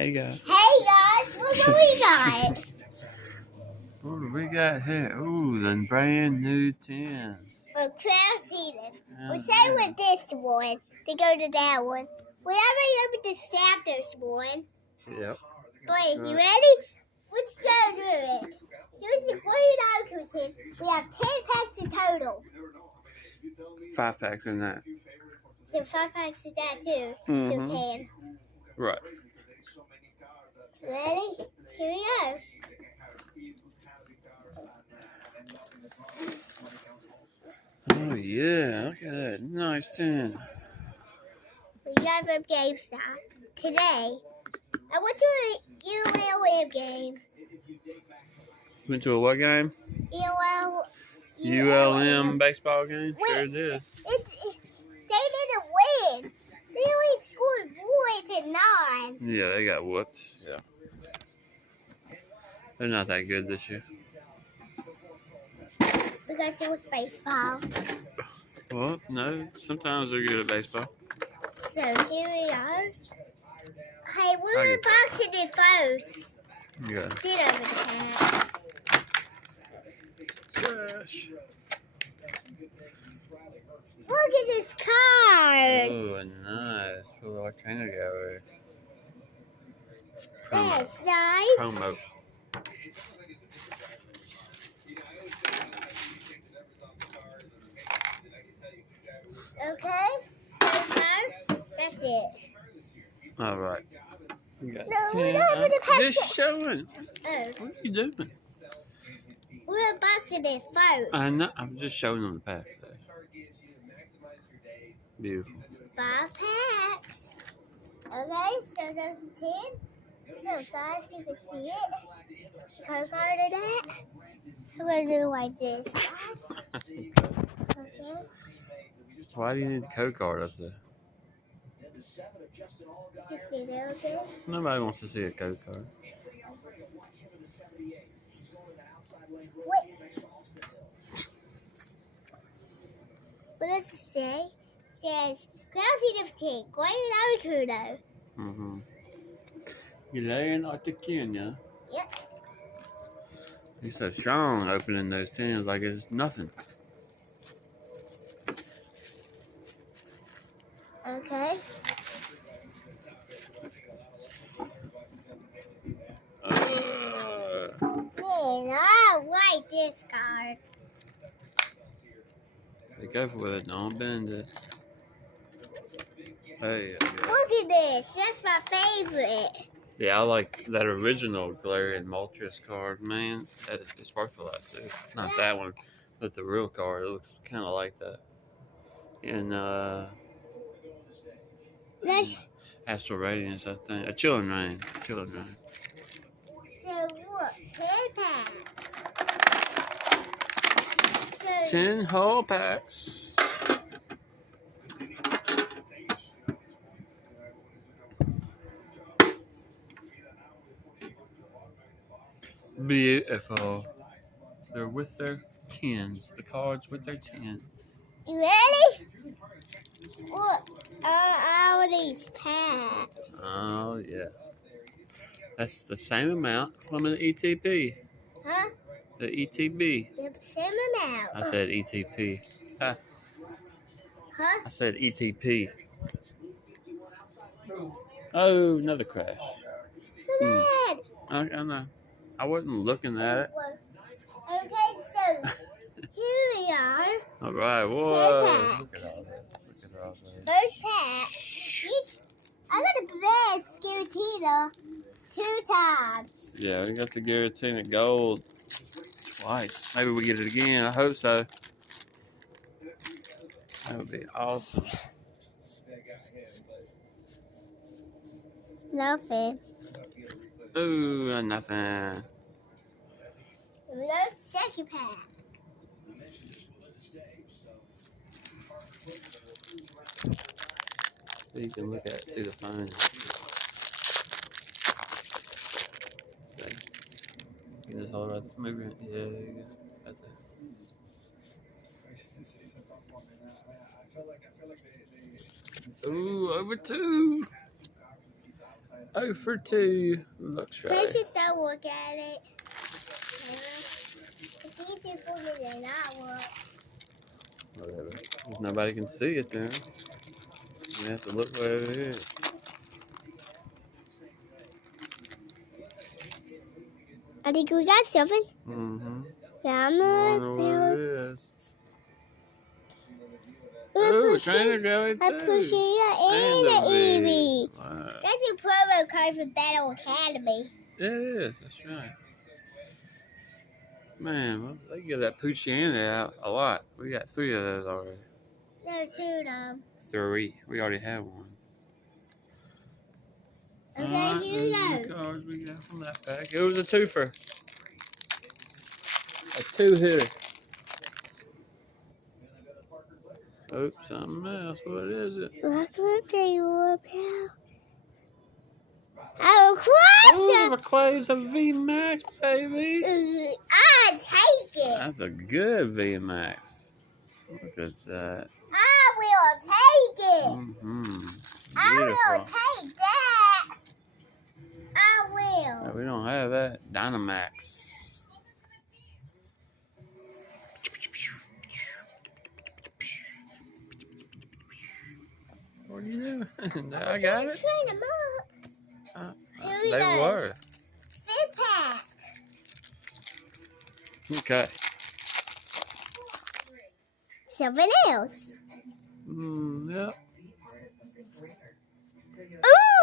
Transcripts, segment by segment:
Hey guys. Hey guys, what do we got? What do we got here? Ooh, the brand new 10s. Well, Zenith. We say with this one to go to that one. We already opened the Raptors one. Yep. Wait, you ready? Let's go do it. Here's the green Oakerton. We have 10 packs in total. 5 packs in that. So 5 packs of that too. Mm-hmm. So 10. Right. Ready? Here we go. Oh yeah, look at that. Nice 10. We got from GameStop. Today, I went to a ULM game. Went to a what game? ULM baseball game? Sure did. They didn't win. They only scored 1 to 9. Yeah, they got whooped. Yeah. They're not that good this year. Because it was baseball. Well, no. Sometimes they're good at baseball. So here we are. Hey, we were boxing it first. Yeah. Then over the packs. Gosh. Look at this card. Oh, nice. Full of trainer gallery. That's nice. Promo. Okay, so far, that's it. All right. We got No, 10. we're not going to pass it. Just showing. Oh, What are you doing? we're boxing it first. I know. I'm just showing them the packs. Beautiful. 5 packs. Okay, so those are 10. So guys, you can see it. Code card of that. We're going to do like this, guys. Okay. Why do you need the code card up there? Just see that, okay? Nobody wants to see a code card. Wait. What does it say? It says, Grousey 15, Galarian Arcudo. Mm-hmm. Galarian Articuno. Yep. He's so strong opening those 10s like it's nothing. Okay. Man, I like this card. Be careful with it, don't bend it. Hey. Look at this. That's my favorite. Yeah, I like that original Galarian Moltres card, man. It's worth a lot too. Not that one, but the real card. It looks kind of like that. And That's Astral Radiance, I think. A Chilling Rain. Chilling Rain. so what? 10 packs. So 10 whole packs. Beautiful. They're with their 10s. The cards with their 10. you ready? Look, all these packs. Oh, yeah. That's the same amount from an ETP. Huh? The ETB. The same amount. I said ETP. Huh? I said ETP. Oh, another crash. Look at I know. I wasn't looking at it. Okay, so here we are. All right. Whoa. Look at all that. Look at all that. First pack. I got a best Giratina 2 times. Yeah, we got the Giratina Gold twice. Maybe we get it again. I hope so. That would be awesome. Nothing. Ooh, nothing. We got a second pack. You can look at it through the phone. Okay. You can just hold it right there. Maybe, yeah, there you go. Right there. Ooh, over 2. Oh for 2. Looks right. First, just don't look at it. It's easier for me than I would. Whatever. If nobody can see it then. You have to look where it is. I think we got something. Mm-hmm. Yeah, I'm I not. don't know what it is. Ooh, Trainer Jelly too. I push it And and the the V. Eevee. Wow. That's a promo code for Battle Academy. Yeah, it is. That's right. Man, well, they give that Poochyena out a lot. We got 3 of those already. No, 2 now. 3. We already have 1. Okay, Alright, here those we are go. the cards we got from that pack. It was a 2-fer. A 2-hitter. Oops, something else. What is it? What birthday you were, pal? Oh, Oh, Rayquaza VMAX, baby. I take it. That's a good VMAX. Look at that. I will take it. Mm-hmm. I will Beautiful. take that. I will. No, we don't have that. Dynamax. What are you doing? I got it. Train them up. Here we They go. were. 5th pack. Okay. Something else. Yep.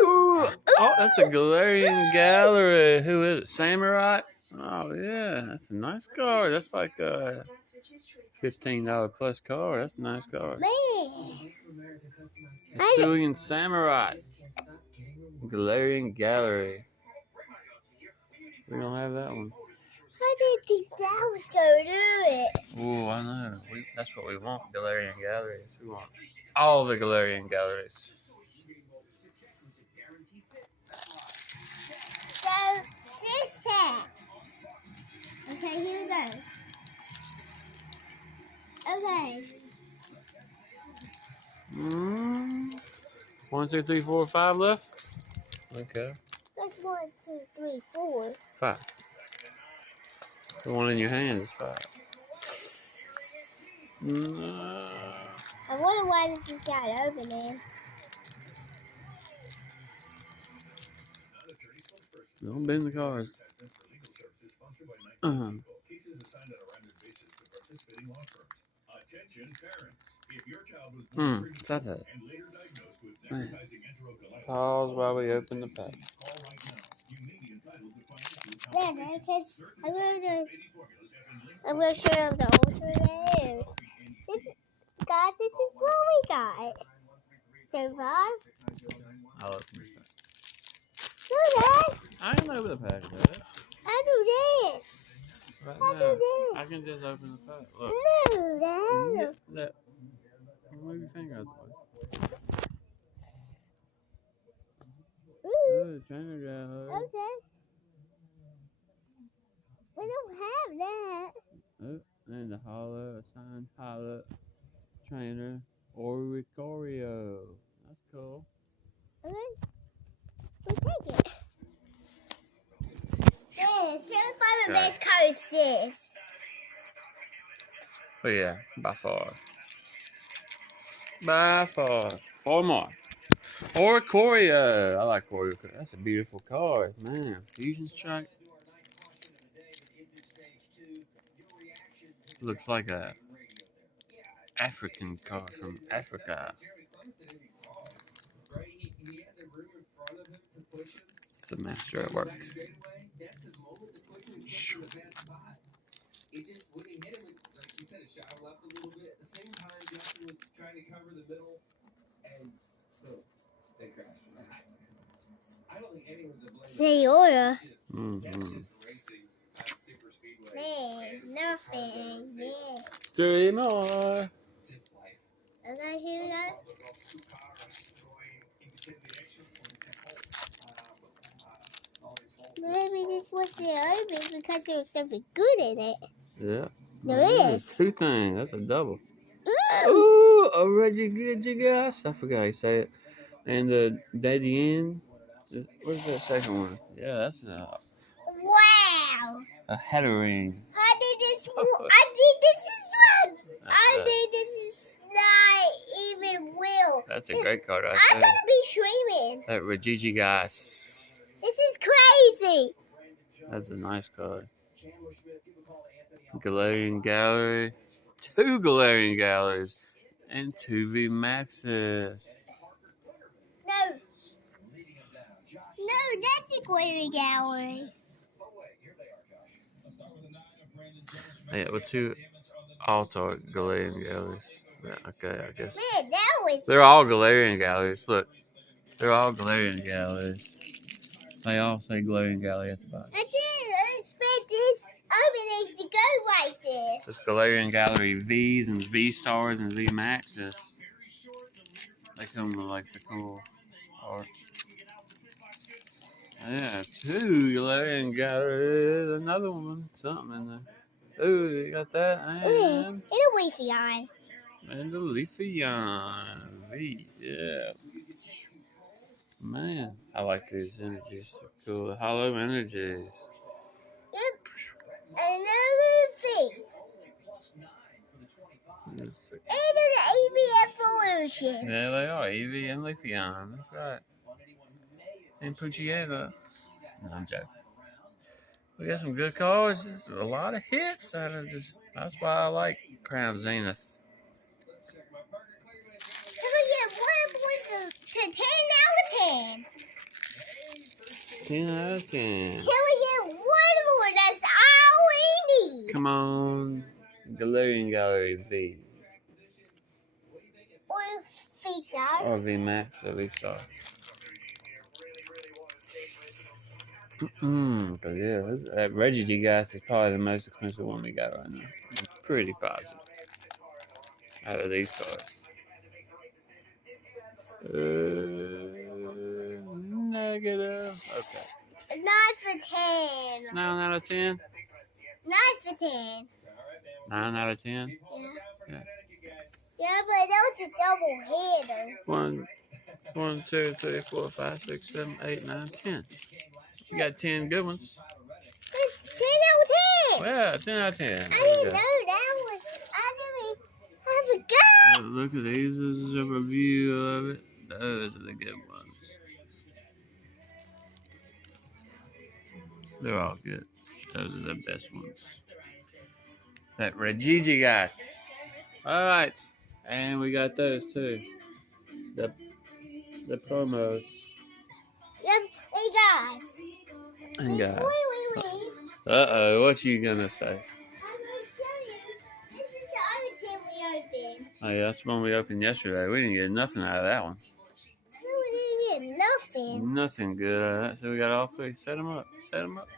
Ooh. Oh, that's a Galarian Gallery. Who is it? Samurai? Oh, yeah. That's a nice card. That's like a $15 plus card. That's a nice card. Man. Brazilian Samurai. Galarian Gallery. We don't have that one. I didn't think that was going to do it. Oh, I know. That's what we want. Galarian Galleries. We want all the Galarian Galleries. So, 6 packs. Okay, here we go. Okay. 1, 2, 3, 4, 5 left. Okay. That's 1, 2, 3, 4. 5. The one in your hand is 5. No. I wonder why this just got open then. Don't bend the cards. Stop that. Man. Pause while we open the pack. Yeah, because I'm going to show them the ultimate airs. Guys, this is what we got. So far. I'll open the pack. Do that. I can open the pack, Dad. I do this. Right I now, do this. I can just open the pack. Look. No, Dad. That. Move your finger out the way. Ooh. Trainer guy. Okay. We don't have that. Oh, and the hollow, a signed hollow trainer, Oricorio. That's cool. Okay. We'll take it. Yeah, 75 best card is this. But yeah, by far. By far. 4 more. Oricorio. I like Oricorio. That's a beautiful card, man. Fusion Strike. Looks like a African card from Africa. The master at work. Sayora. Mm-hmm. Man, nothing. Man. 3 more. Okay, here we go. Maybe this wasn't open because there was something good in it. Yeah. There is. 2 things. That's a double. Ooh. Ooh, a Regigigas. I forgot how you say it. And the Daddy N. Where's that second one? Yeah, that's Wow. a headering. I did this. I did this one. That's I did this is not even real. That's a great card right I'm there. gonna be streaming. That Regigigas. This is crazy. That's a nice card. Galarian Gallery. 2 Galarian Galleries. And 2 V Maxes. No. No, that's a Galarian Gallery. Yeah, with 2 Altar Galarian Galleries. Yeah, okay, I guess. Man, that was. They're all Galarian Galleries. Look. They're all Galarian Galleries. They all say Galarian Gallery at the bottom. I didn't expect this opening to go like this. This Galarian Gallery V's and V Stars and V Maxes. They come with like the cool art. Yeah, 2 Galarian Galleries. Another one. Something in there. Ooh, you got that? And It'll be fine. the Leafeon V. Yeah. Man, I like these energies. They're cool. The hollow energies. Yep. Another thing. And an EV evolution. Yeah, they are. Eevee and Leafeon. That's right. And Poochyena. No, I'm joking. We got some good cards. There's a lot of hits out of this. That's why I like Crown Zenith. Can we get 1 point to 10 out of 10? 10 out of 10. Can we get 1 more? That's all we need. Come on. Galarian Gallery V. Or V-Star. Or V Max or V Star. But yeah, that Regigigas is probably the most expensive one we got right now. I'm pretty positive. Out of these cards. Negative. Okay. 9 for 10. 9 out of 10? 9 for 10. 9 out of 10? Yeah. Yeah. Yeah, but that was a double header. 1, 2, 3, 4, 5, 6, 7, 8, 9, 10. You got 10 good ones. It's 10 out of 10. Yeah, 10 out of 10. I didn't know that was. I forgot. Look at these. This is a review of it. Those are the good ones. They're all good. Those are the best ones. That Regigigas. Alright. And we got those too. The promos. Yep, hey guys. And guys. Before we leave, Uh-oh, what you gonna say? I'm going to show you. This is the other 10 we opened. Oh yeah, that's the one we opened yesterday. We didn't get nothing out of that one. No, we didn't get nothing. Nothing good out of that. So we got all 3. Set them up. Set them up.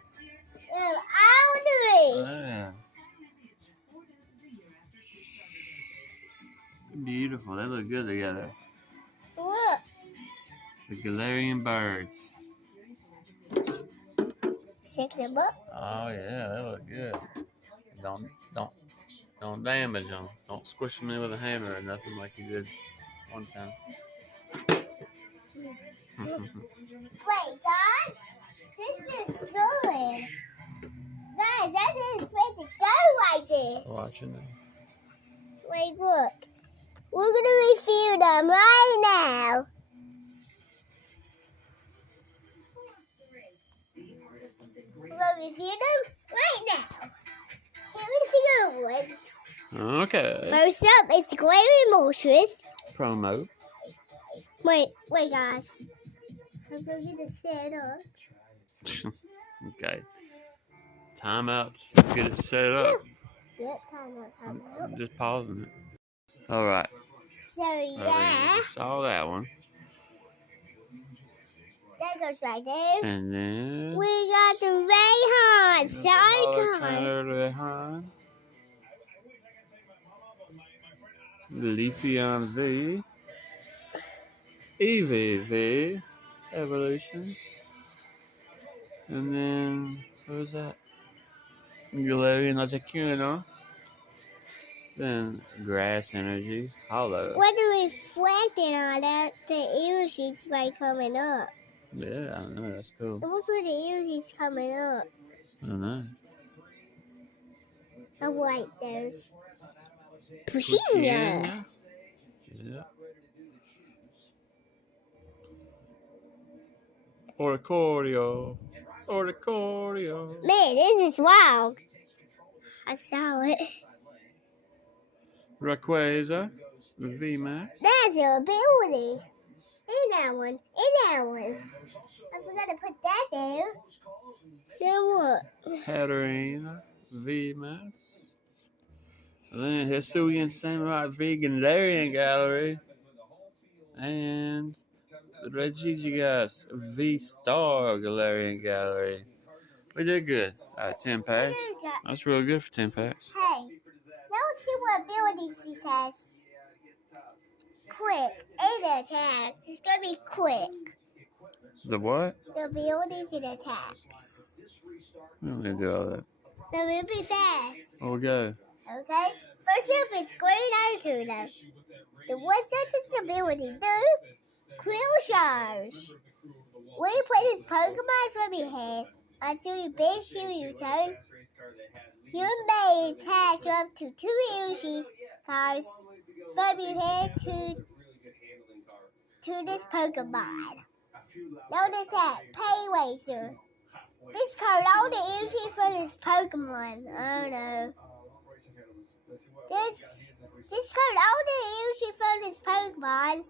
All 3. Yeah. Beautiful. They look good together. Look. The Galarian birds. Stick them up. Oh yeah, they look good. Don't damage them. Don't squish them in with a hammer or nothing like you did one time. Wait, guys. This is good. Guys, I didn't expect to go like this. Watching it. Wait, look. We're going to review them right now. We're going to review them right now. Here is the good ones. Okay. First up, it's Galarian Moltres. Promo. Wait, guys. I'm going to get it set up. Okay. Time out. Get it set up. Yep, time out. Just pausing it. All right. So, yeah. Saw that one. That goes right there. And then We got the Rayhan Psycho. Rayhan. The Leafeon V. Eevee V. Evolutions. And then, what was that? Galarian Articuno. Then Grass Energy. Hollow. What are reflecting on that? The evil sheets by coming up. Yeah, I know, that's cool. Look where the Uzi's coming up. I know. Oh, wait, there's Pushina. Puccina. Yeah. Oricorio. Oricorio. Man, this is wild. I saw it. Rayquaza. VMAX. That's your ability. In that one. In that one. I forgot to put that there. Then what? Hatterene. VMAX. Then Hisuian Samurai V Galarian Gallery. And the Regigigas V-Star Galarian Gallery. We did good. 10 packs. That's real good for 10 packs. Hey, let's see what abilities he has. Quick. 8 attacks. It's going to be quick. The what? The abilities and attacks. We don't need to do all that. So we'll be fast. We'll go. Okay? First up, it's Green Arcuno. The what's ability do? Quill Charge. When you put his Pokemon from your head until you base you turn, you may attach up to 2 Uzi cards from your head to this Pokemon. Note attack, Pay Waster. This card only Uzi for this Pokemon. Oh no. This card only Uzi for this Pokemon.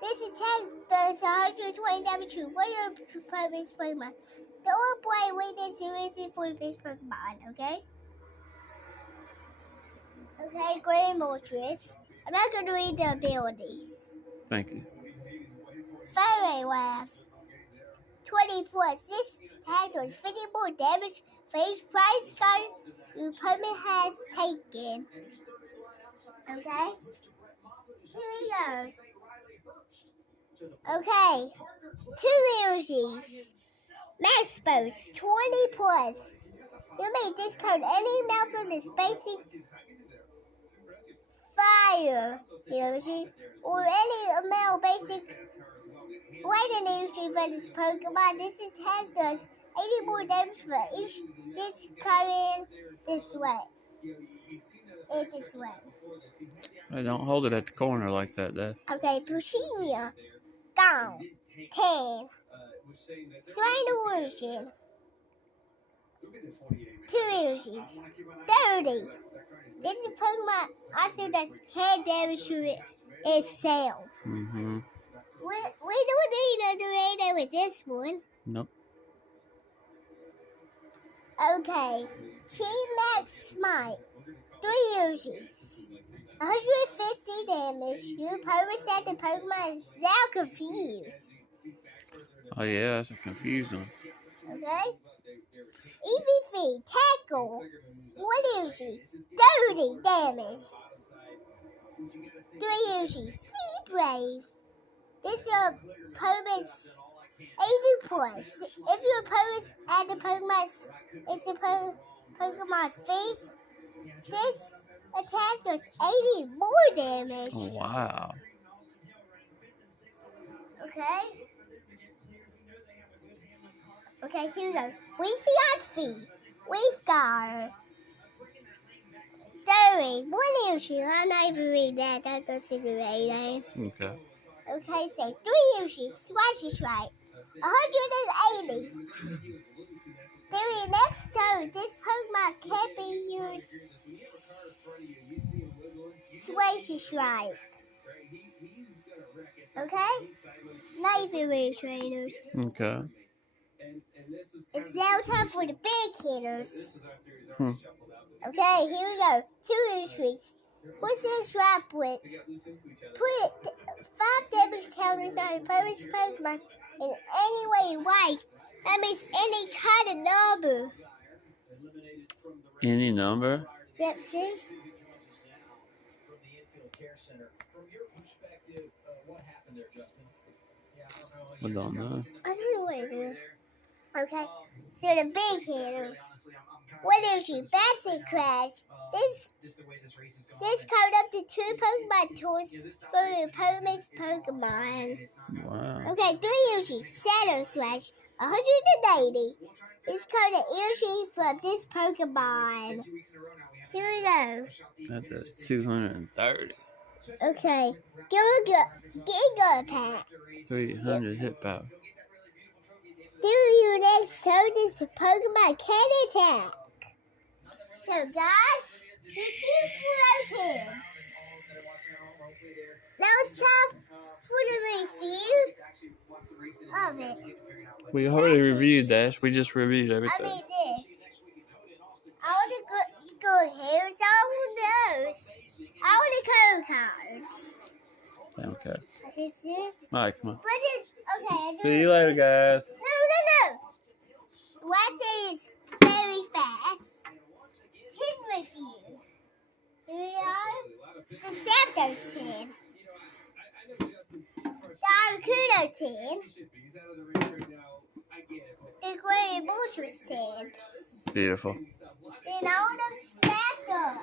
This attack does 120 damage to one of this Pokemon. Don't play with this seriously for this Pokemon, okay? Okay, Grand Moltres. I'm not going to read the abilities. Thank you. Fairy Wave. 20 plus. This attack does 50 more damage for each prize card your opponent has taken. Okay? Here we go. Okay. 2 Uzis. Max boost. 20 plus. You may discard any amount from this basic fire Uzi or any amount basic lightning Uzi for this Pokemon. This attack does 80 more damage for each discard this way. This way. Hey, don't hold it at the corner like that, Dad. Okay, Pushina. Down. 10. Swine Illusion. 2 Uzis. 30. This is Pokemon also does 10 damage to it itself. Mm-hmm. We don't need another radar with this one. Nope. Okay. Max Smite. 3 Uzis. 150 damage. Your opponent said the Pokemon is now confused. Oh, yeah, that's a confused one. Okay? EVP. Tackle. 1 Uzi. 30 damage. 3 Uzi. Fee Brave. This is your opponent's 80 plus. If your opponent and the Pokemon's it's a Pokemon fee, this attack does 80 more damage. Oh, wow. Okay? Okay, here we go. We fee. We star. 30. 1 Uzi. I'm not even reading that. That goes to the radar. Okay. Okay, so 3 Uzi. Swatch right. 180. During next turn, this Pokemon can't be used. Swatch Strike. Okay? Not even really trainers. Okay. It's now time for the big hitters. Hmm. Okay, here we go. 2 entries. What's this trap with? Put 5 damage counters on your opponent's Pokemon in any way you like. That means any kind of number. Any number? Yep, see? I don't know. I don't know what it is. Okay, so the big hitters. What is your basic crash? This card up to 2 Pokemon toys for your opponent's Pokemon. Wow. Okay, 3 Yoshi, Shadow Slash, 180. This card is Yoshi from this Pokemon. Here we go. That does 230. Okay, Giga Pack. 300 hit power. Do you next show this Pokemon can attack? So guys, this is floating. Now it's time for the review of it. We already reviewed Dash. We just reviewed I everything. mean this. All the good hairs, all those. All the code cards. Okay. I should see it. Alright, come on. Okay. See you later, guys. No. Last is very fast. Tin review. Here we are. The Zapdos tin. The Arcuno tin. The Gray Bullshit tin. Beautiful. And all the Zapdos.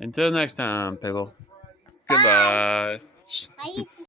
Until next time, people. Bye. Goodbye. I used to